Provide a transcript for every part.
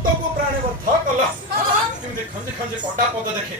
मुक्त को प्राणबद्ध कल खंजे खंजे कटा पद देखे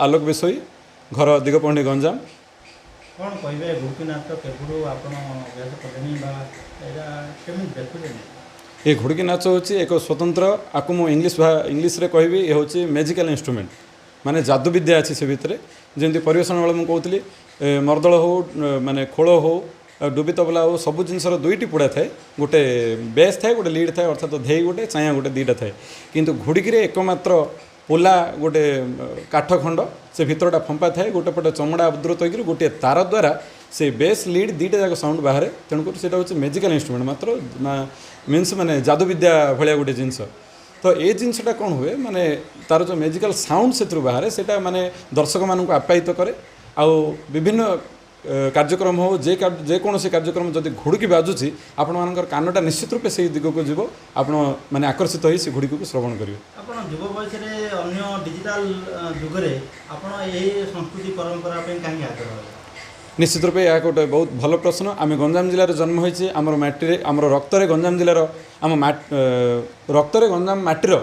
आलोक विषय घर दिगपंडी गंजाम कौन कहे घुड़की नाच केवल ये घुड़की नाच हूँ एक स्वतंत्र आपको मुझे इंग्लीश रे कहबी ये हूँ म्यूजिकल इंस्ट्रूमेंट माने जादू विद्या अच्छी से भितर जमी परिवेशन बेले मुझे कहती मरदल हो माने खोल हो डुबी तबला हो सब जिनसर दुईटी पुड़ा थाए गोटे बेस थाए गोटे लीड थाए अर्थात धेई गोटे चाया गोटे दुईटा थाए किंतु घुड़की एकमात्र पोला गोटे काठ खंड से भितरटा फंपा थाए गोटे पटे चमड़ा आबृत होकर गोटे तार द्वारा से बेस लीड दुईटा जाक साउंड बाहर तेणुकर से हूँ म्यूजिकल इंस्ट्रूमेंट मात्र मीन्स माने जादू विद्या भाया गोटे जिनस तो ये जिनसटा कौन हुए माने तार जो म्यूजिकल साउंड से बाहर से माने दर्शक मानक आप्यायित करे आउ विभिन्न कार्यक्रम हो जेकोसी कार्यक्रम जब घुड़की बाजुची आपण मानकर कानटा निश्चित रूपे से दिग को जीव आपण माने आकर्षित हो से घुड़की को श्रवण करेंगे आपण युव बयस अन्य डिजिटल जुगरे आपण यही संस्कृति परंपरा कहीं आग्रह निश्चित रूपे यह गोटे बहुत भल प्रश्न आम गंजाम जिले जन्म होती आमर माटी आमर रक्तरे गंजाम जिलार आम रक्तरे गंजाम माटीर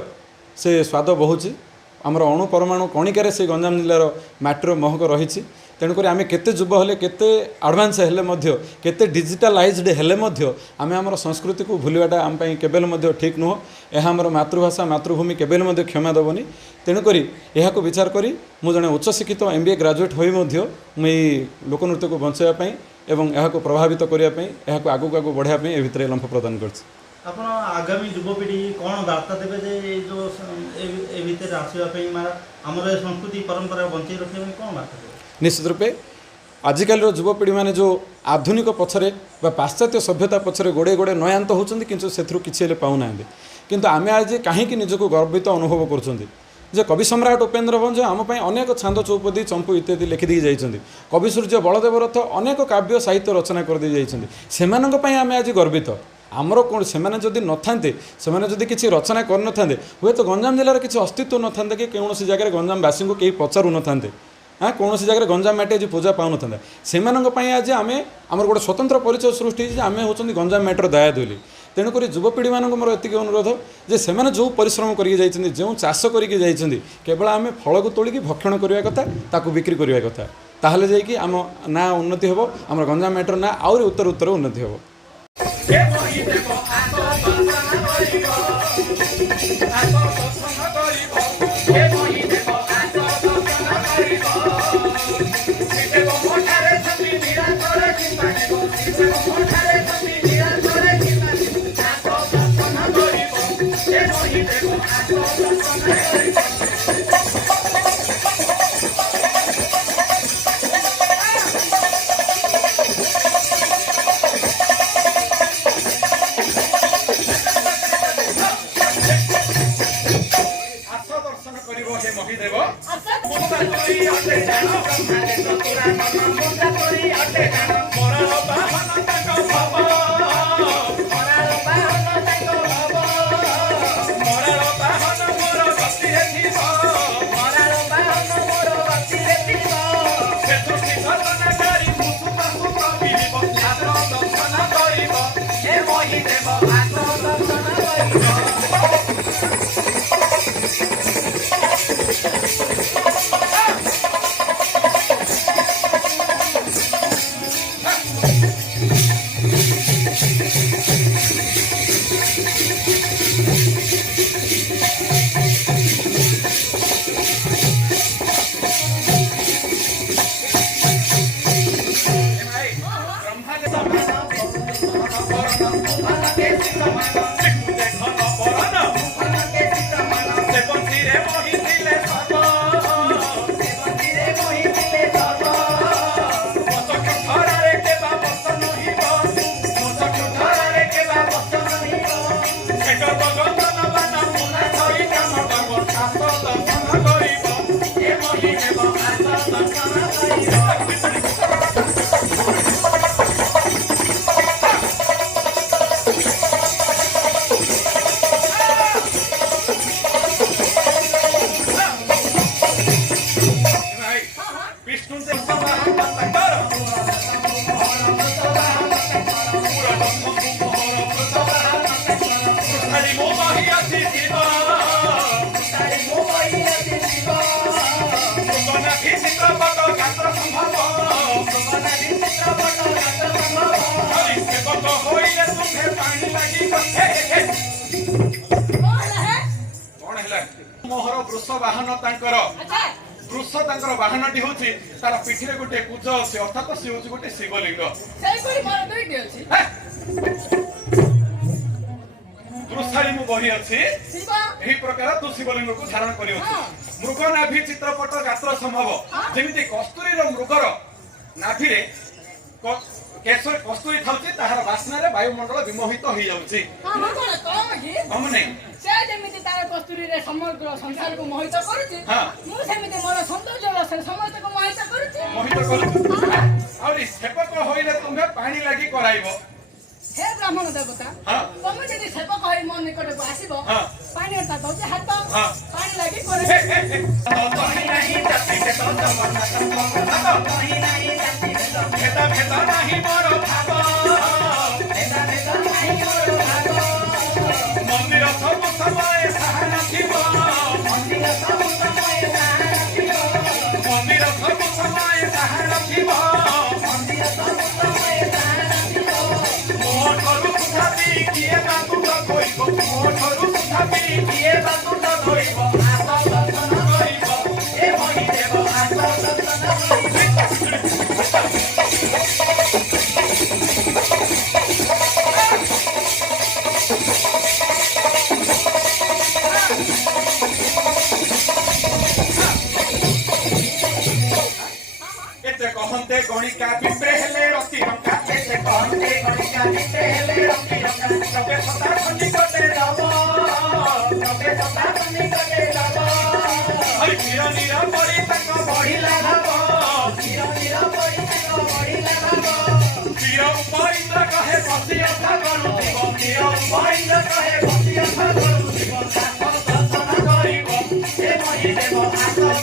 से स्वाद बहुची आमर अणु परमाणु कणिकार से गंजाम जिलार माटीर महक रही तेणुक आम केते युव हेले केते एडवांस हेले मध्य केते डिजिटालाइज्ड हेले मध्य आम आमर संस्कृति को भूलवाटा आम केबेल मध्य ठीक नुह यह आमर मातृभाषा मातृभूमि केबेल मध्य क्षमा देवनी तेणुक यह विचार करी मु जने उच्च शिक्षित MBA ग्रेजुएट होई मध्य मुई लोकनृत्य को बचाइवाई एवं यह प्रभावित करने यह आगू आगू बढ़ापी ए भितर लंफ प्रदान कर आपण आगामी युवपीढ़ी कौन वार्ता देवे जे जो ए भितर आसवाई आमर संस्कृति परंपरा बंचाई रखा कौन वार्ता देवे निश्चित रूपे आजिकल युवपीढ़ी मैंने जो आधुनिक पछरे पाश्चात्य सभ्यता पछरे गोड़े गोड़े नयांत होती किंतु से किसी पाऊना किंतु आम आज कहीं निजक गर्वित अनुभव कर कवि सम्राट उपेन्द्र भंज आम अनेक छांद चौपदी चंपू इत्यादि लिखिदी जाइछन्ति कवि सूर्य बलदेव रथ अनेक काव्य साहित्य रचना करदे जाइछन्ति सेमानंक पई आम आज गर्वित आमर कौन से जदि नथान्ते से जदि किसी रचना कर नथान्ते हुए तो गंजाम जिलार किसी अस्तित्व नथान्ते कि कौन जगह गंजामवासी को कहीं पचारू नथान्ते हाँ कौन जगह गंजाम माटी आज पूजा पाऊन था से आज आम आम गोटे स्वतंत्र परिचय सृष्टि आम हूँ गंजाम माटीर दया दुली तेणुक युवपीढ़ी मानक मोर एति अनुरोध जे से जो परिश्रम करके जो चाष करके केवल आम फल को तोलिकी भक्षण करवा कथा ताकू बिक्री करवा कथा ताहले जाइए आम ना उन्नति हम आम गंजाम माटीर ना आउरी उत्तर उत्तर उन्नति हम मोहर वृष वाहन तांकर वृष तांकर वाहनटी होची तार पिठिरे गोटे कुज अछि अर्थात से होची गोटे शिवलिंग दृश्यारी मु बही अछि एही प्रकार तू शिवलिंग को धारण करि अछि मृग नाभि चित्रपट गात्र संभव जेमिति कस्तूरी रो मृगर नाभि रे केशर कस्तूरी थाउची ताहार वासना रे वायुमंडल विमोहित होई जाउची हम नहीं से जेमिति तार कस्तूरी रे समग्र संसार को मोहित करूची मु सेमिति मोर सौंदर्य से समस्त को मोहित करूची और सेपक होइले तुमे पानी लागि कराइबो हे ब्राह्मण देवता तुम यदि सेपक होई मन निकट को आसीबो पानी ता दउचे हाथ पानी लागि करे तोही नहीं जाति के तो मरना तोही नहीं जाति के तो भेदा भेदा नहीं मोर भाग भेदा भेदा नहीं मोर भाग मंदिर सब समय सहाना थिबो मंदिर सब समय सहाना थिबो मंदिर सब समय सहाना थिबो मंदिर सब समय सहाना थिबो मोर करू छाती किए बातु तो कोइबो मोर करू छाती किए बातु तो कोइबो आसा दर्शन करिबो ए महि देव आसा दर्शन करिबो कहते गणिका विप्रे हेले रति रंका एते कहते गणिका विप्रे हेले रति रंका तबे सता खंडी कटे जाबो तबे सता खंडी कटे जाबो हरि धीर नीरा परी तक बढ़िला भाबो धीर नीरा परी तक बढ़िला भाबो धीर उपरिंद्र कहे बसी अथा करूथिबो धीर उपरिंद्र कहे बसी अथा करूथिबो साथ दर्शन करिबो ए महि देव आस